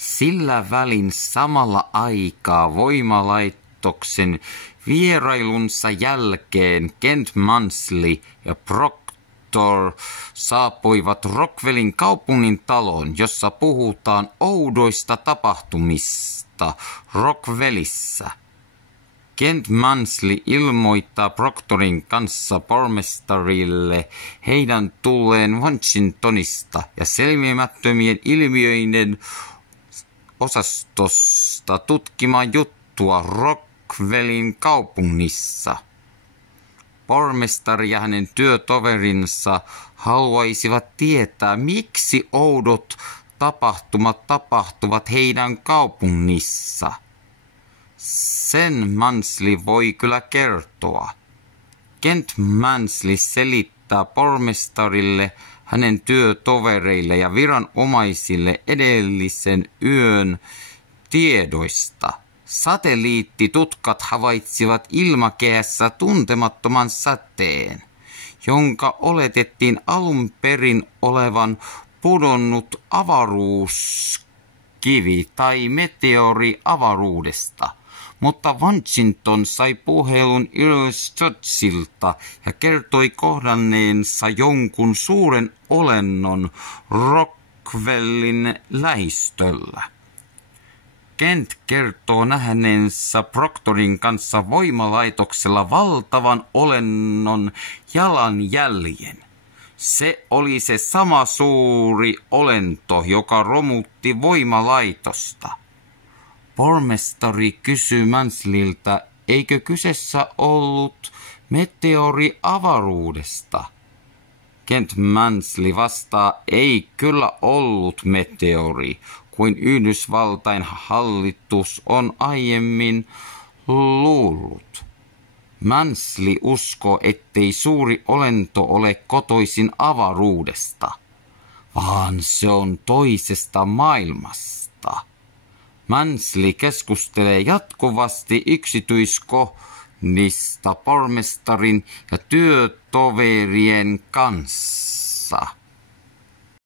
Sillä välin samalla aikaa voimalaitoksen vierailunsa jälkeen Kent Mansley ja Proctor saapuivat Rockwellin kaupungin taloon, jossa puhutaan oudoista tapahtumista Rockwellissa. Kent Mansley ilmoittaa Proctorin kanssa pormestarille heidän tulleen Washingtonista ja selviämättömien ilmiöiden osastosta tutkimaan juttua Rockwellin kaupungissa. Pormestari ja hänen työtoverinsa haluaisivat tietää, miksi oudot tapahtumat tapahtuvat heidän kaupungissa. Sen Mansley voi kyllä kertoa. Kent Mansley selittää pormestarille, hänen työtovereille ja viranomaisille edellisen yön tiedoista. Satelliittitutkat havaitsivat ilmakehässä tuntemattoman säteen, jonka oletettiin alun perin olevan pudonnut avaruuskivi tai meteori avaruudesta. Mutta Washington sai puhelun Earl Churchillilta ja kertoi kohdanneensa jonkun suuren olennon Rockwellin lähistöllä. Kent kertoo nähneensä Proctorin kanssa voimalaitoksella valtavan olennon jalanjäljen. Se oli se sama suuri olento, joka romutti voimalaitosta. Pormestari kysyi Mansleyltä, eikö kyseessä ollut meteori avaruudesta. Kent Mansley vastaa, ei kyllä ollut meteori, kuin Yhdysvaltain hallitus on aiemmin luullut. Mansley uskoo, ettei suuri olento ole kotoisin avaruudesta, vaan se on toisesta maailmasta. Mansley keskustelee jatkuvasti yksityiskohdista pormestarin ja työtoverien kanssa.